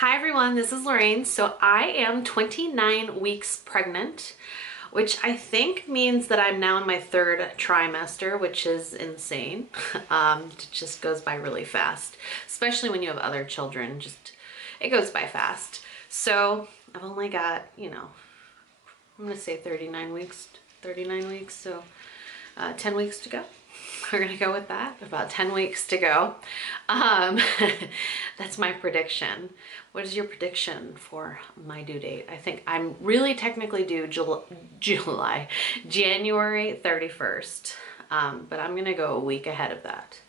Hi everyone, this is Lorraine. So I am 29 weeks pregnant, which I think means that I'm now in my third trimester, which is insane. It just goes by really fast, especially when you have other children. It goes by fast. So I've only got, I'm gonna say 39 weeks, so 10 weeks to go. We're gonna go with that, about 10 weeks to go. That's my prediction. What is your prediction for my due date? I think I'm really technically due January 31st, but I'm gonna go a week ahead of that.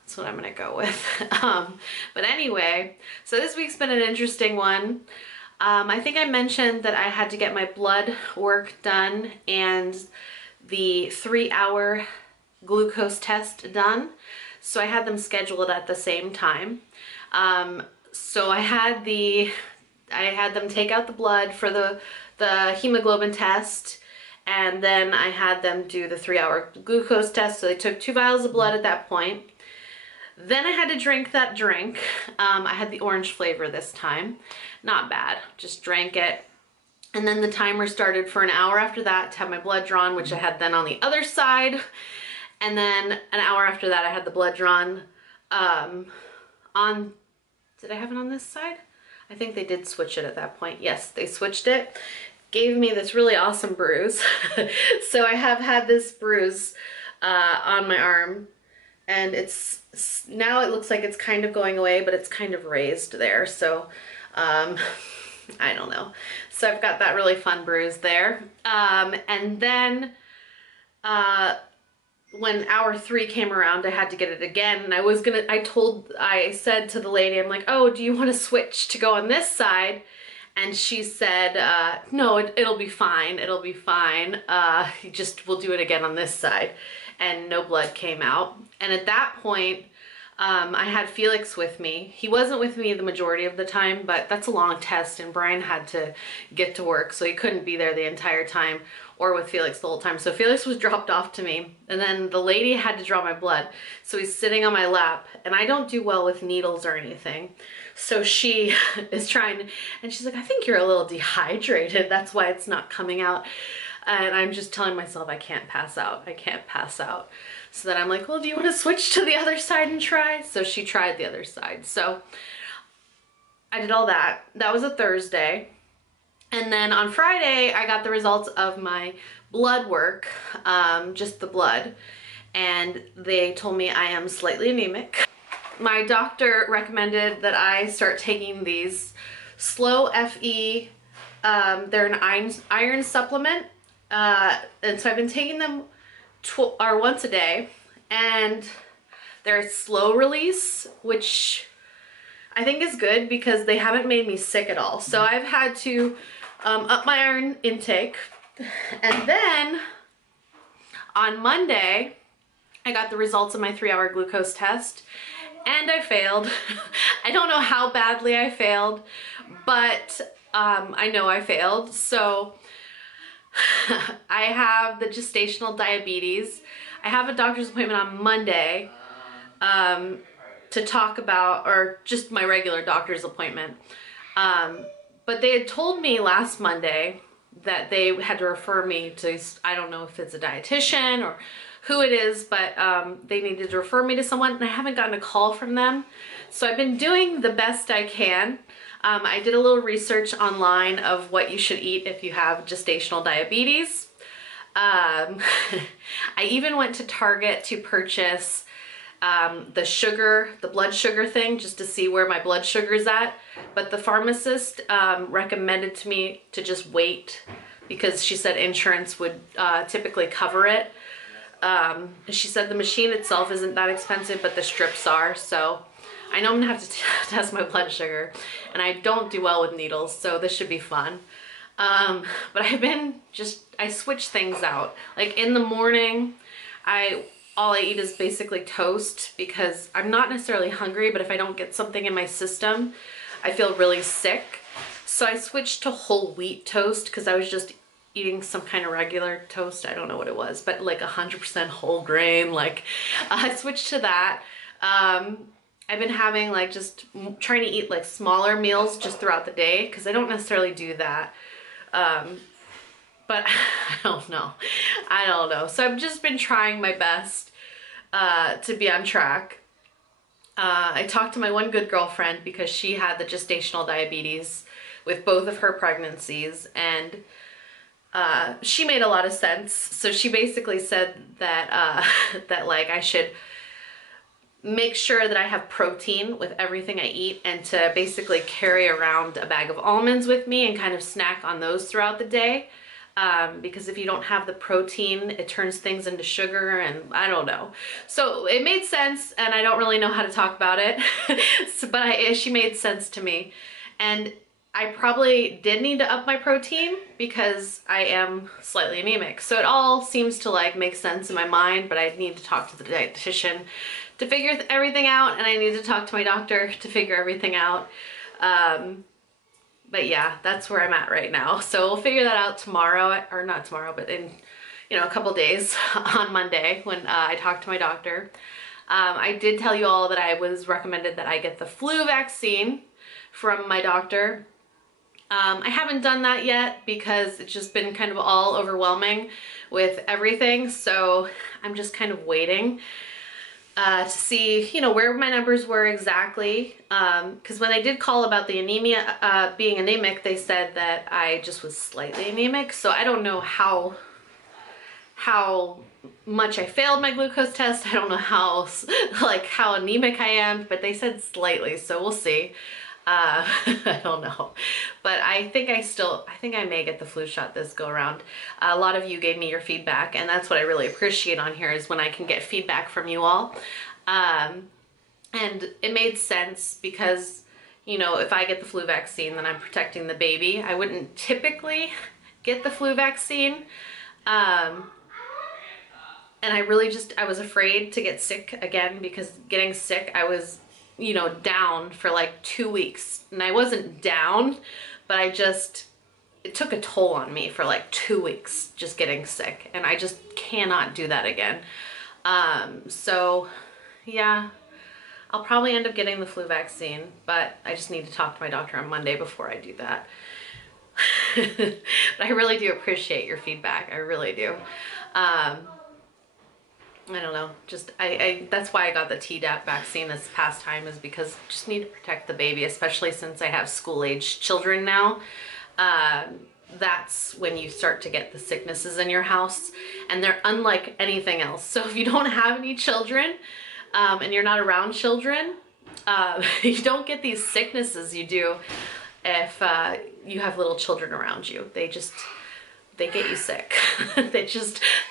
That's what I'm gonna go with. But anyway, so this week's been an interesting one. I think I mentioned that I had to get my blood work done and the 3-hour glucose test done. So I had them scheduled at the same time. So I had them take out the blood for the hemoglobin test, and then I had them do the 3-hour glucose test. So they took 2 vials of blood at that point. Then I had to drink that drink. I had the orange flavor this time. Not bad, just drank it. And then the timer started for an hour after that to have my blood drawn, which I had then on the other side. And then an hour after that, I had the blood drawn did I have it on this side? I think they did switch it at that point. Yes, they switched it. Gave me this really awesome bruise. So I have had this bruise on my arm, and now it looks like it's kind of going away, but it's kind of raised there. So I don't know. So I've got that really fun bruise there. And then when hour 3 came around, I had to get it again, and I said to the lady, I'm like, oh, do you want to switch to go on this side? And she said, no, it'll be fine. It'll be fine. We'll do it again on this side. And no blood came out. And at that point, I had Felix with me. He wasn't with me the majority of the time, but that's a long test, and Brian had to get to work, so he couldn't be there the entire time or with Felix the whole time. So Felix was dropped off to me, and then the lady had to draw my blood. So he's sitting on my lap, and I don't do well with needles or anything. So she is trying, and she's like, I think you're a little dehydrated. That's why it's not coming out. And I'm just telling myself I can't pass out. I can't pass out. So then I'm like, well, do you want to switch to the other side and try? So she tried the other side. So I did all that. That was a Thursday. And then on Friday, I got the results of my blood work, just the blood. And they told me I am slightly anemic. My doctor recommended that I start taking these Slow FE. They're an iron supplement. And so I've been taking them once a day, and they're slow release, which I think is good because they haven't made me sick at all. So I've had to up my iron intake. And then on Monday, I got the results of my 3-hour glucose test, and I failed. I don't know how badly I failed, but I know I failed. So I have the gestational diabetes. I have a doctor's appointment on Monday to talk about, or just my regular doctor's appointment. But they had told me last Monday that they had to refer me to, I don't know if it's a dietitian or who it is, but they needed to refer me to someone, and I haven't gotten a call from them. So I've been doing the best I can. I did a little research online of what you should eat if you have gestational diabetes. I even went to Target to purchase the blood sugar thing, just to see where my blood sugar is at. But the pharmacist recommended to me to just wait, because she said insurance would typically cover it. She said the machine itself isn't that expensive, but the strips are. So I know I'm gonna have to test my blood sugar, and I don't do well with needles, so this should be fun. But I switch things out. Like in the morning, all I eat is basically toast, because I'm not necessarily hungry, but if I don't get something in my system, I feel really sick. So I switched to whole wheat toast, because I was just eating some kind of regular toast. I don't know what it was, but like 100% whole grain. Like I switched to that. I've been having like just trying to eat like smaller meals just throughout the day because I don't necessarily do that. But I don't know. I don't know. So I've just been trying my best to be on track. I talked to my one good girlfriend because she had the gestational diabetes with both of her pregnancies, and she made a lot of sense. So she basically said that that like I should make sure that I have protein with everything I eat, and to basically carry around a bag of almonds with me and kind of snack on those throughout the day. Because if you don't have the protein, it turns things into sugar, and I don't know. So it made sense, and I don't really know how to talk about it, but she made sense to me. And I probably did need to up my protein because I am slightly anemic. So it all seems to like make sense in my mind, but I need to talk to the dietitian to figure everything out, and I need to talk to my doctor to figure everything out. But yeah, that's where I'm at right now. So we'll figure that out tomorrow, or not tomorrow, but in, you know, a couple days on Monday when I talk to my doctor. I did tell you all that I was recommended that I get the flu vaccine from my doctor. I haven't done that yet because it's just been kind of all overwhelming with everything. So I'm just kind of waiting to see, you know, where my numbers were exactly. Because when I did call about the anemia, being anemic, they said that I just was slightly anemic. So I don't know how much I failed my glucose test. I don't know how anemic I am, but they said slightly, so we'll see. I don't know, but I think I may get the flu shot this go around. A lot of you gave me your feedback, and that's what I really appreciate on here, is when I can get feedback from you all. And it made sense because, you know, if I get the flu vaccine, then I'm protecting the baby. I wouldn't typically get the flu vaccine. And I was afraid to get sick again, because getting sick, I was, you know, down for like 2 weeks. And I wasn't down, but it took a toll on me for like 2 weeks just getting sick. And I just cannot do that again. So yeah, I'll probably end up getting the flu vaccine, but I just need to talk to my doctor on Monday before I do that. But I really do appreciate your feedback. I really do. I don't know, just that's why I got the Tdap vaccine this past time, is because I just need to protect the baby, especially since I have school-age children now. That's when you start to get the sicknesses in your house, and they're unlike anything else. So if you don't have any children, and you're not around children, you don't get these sicknesses you do if you have little children around you. They get you sick.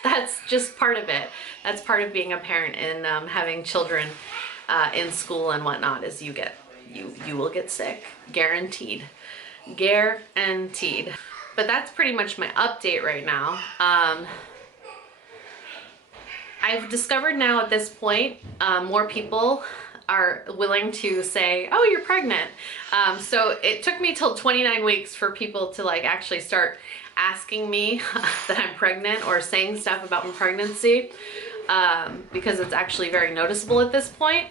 That's just part of it. That's part of being a parent and having children in school and whatnot, is you will get sick, guaranteed. Guaranteed. But that's pretty much my update right now. I've discovered now at this point, more people are willing to say, oh, you're pregnant. So it took me till 29 weeks for people to like actually start asking me that I'm pregnant or saying stuff about my pregnancy, because it's actually very noticeable at this point.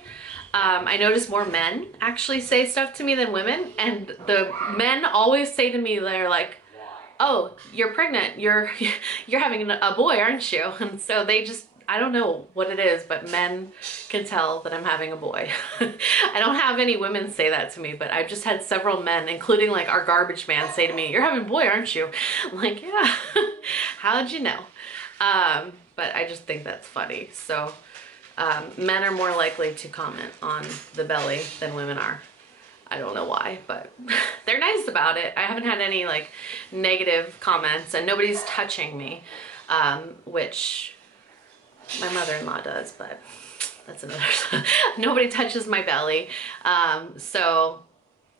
I notice more men actually say stuff to me than women, and the men always say to me, they're like, oh, you're pregnant, you're having a boy, aren't you? And so they just, I don't know what it is, but men can tell that I'm having a boy. I don't have any women say that to me, but I've just had several men, including like our garbage man, say to me, you're having a boy, aren't you? I'm like, yeah. How'd you know? But I just think that's funny. So men are more likely to comment on the belly than women are. I don't know why, but they're nice about it. I haven't had any like negative comments, and nobody's touching me, which my mother-in-law does, but that's another. Nobody touches my belly, so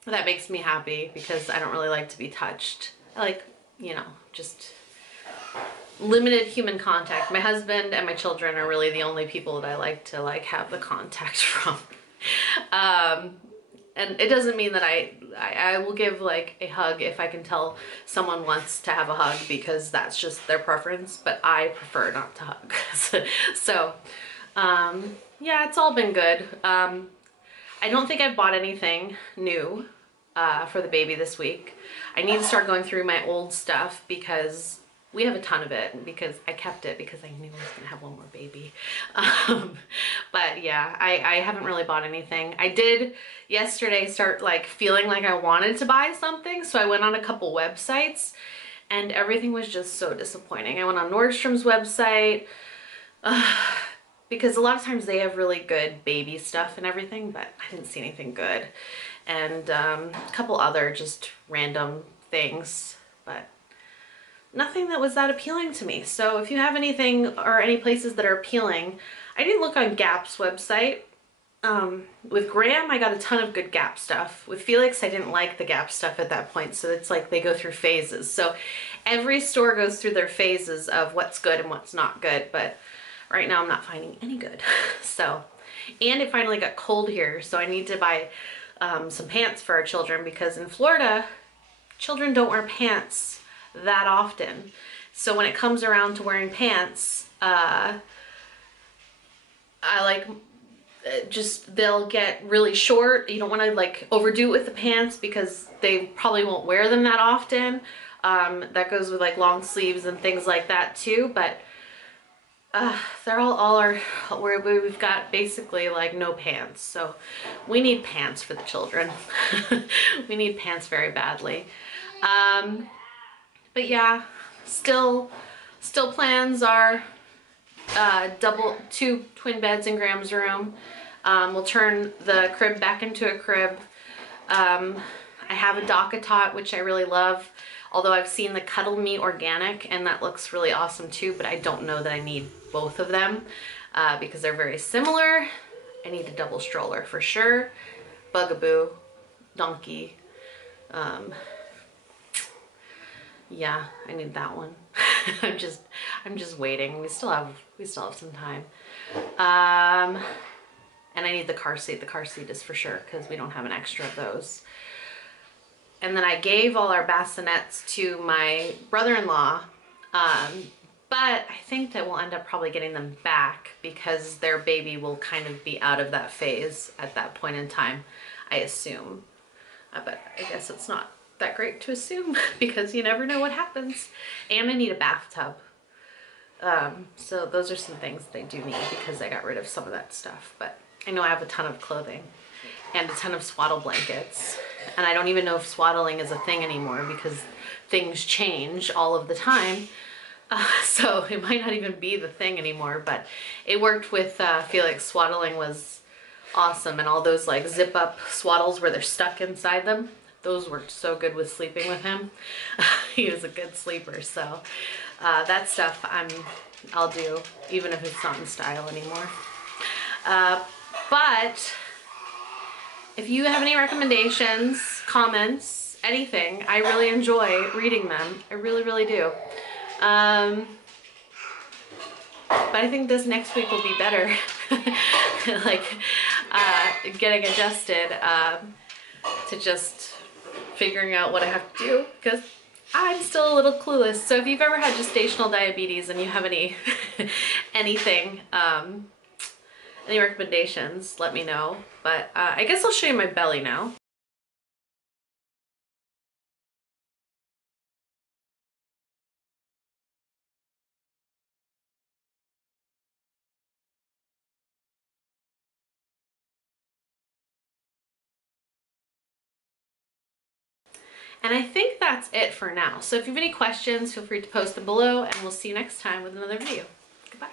that makes me happy, because I don't really like to be touched. I like, you know, just limited human contact. My husband and my children are really the only people that I like to like have the contact from. And it doesn't mean that I will give like a hug if I can tell someone wants to have a hug, because that's just their preference, but I prefer not to hug. So, yeah, it's all been good. I don't think I've bought anything new for the baby this week. I need to start going through my old stuff because we have a ton of it, because I kept it because I knew I was gonna have one more baby. But yeah, I haven't really bought anything. I did yesterday start like feeling like I wanted to buy something, so I went on a couple websites and everything was just so disappointing. I went on Nordstrom's website because a lot of times they have really good baby stuff and everything, but I didn't see anything good. And a couple other just random things, but nothing that was that appealing to me. So if you have anything or any places that are appealing, I didn't look on Gap's website. With Graham, I got a ton of good Gap stuff. With Felix, I didn't like the Gap stuff at that point, so it's like they go through phases. So every store goes through their phases of what's good and what's not good, but right now I'm not finding any good. So, and it finally got cold here, so I need to buy some pants for our children, because in Florida, children don't wear pants that often. So when it comes around to wearing pants, I like just, they'll get really short. You don't want to like overdo it with the pants because they probably won't wear them that often. That goes with like long sleeves and things like that too, but they're we've got basically like no pants, so we need pants for the children. We need pants very badly. But yeah, still plans are two twin beds in Graham's room. We'll turn the crib back into a crib. I have a DockATot, which I really love, although I've seen the Cuddle Me Organic, and that looks really awesome too, but I don't know that I need both of them because they're very similar. I need a double stroller for sure. Bugaboo, Donkey. Yeah, I need that one. I'm just waiting. We still have some time. And I need the car seat. The car seat is for sure, because we don't have an extra of those. And then I gave all our bassinets to my brother-in-law, but I think that we'll end up probably getting them back because their baby will kind of be out of that phase at that point in time, I assume. But I guess it's not that great to assume because you never know what happens. And I need a bathtub. So those are some things that I do need because I got rid of some of that stuff. But I know I have a ton of clothing and a ton of swaddle blankets. And I don't even know if swaddling is a thing anymore because things change all of the time. So it might not even be the thing anymore, but it worked with Felix. Swaddling was awesome. And all those like zip up swaddles where they're stuck inside them, those worked so good with sleeping with him. He was a good sleeper. So that stuff I'll do even if it's not in style anymore. But if you have any recommendations, comments, anything, I really enjoy reading them. I really, really do. But I think this next week will be better. Like getting adjusted to just figuring out what I have to do, because I'm still a little clueless. So if you've ever had gestational diabetes and you have any anything, any recommendations, let me know. But I guess I'll show you my belly now. And I think that's it for now. So if you have any questions, feel free to post them below, and we'll see you next time with another video. Goodbye.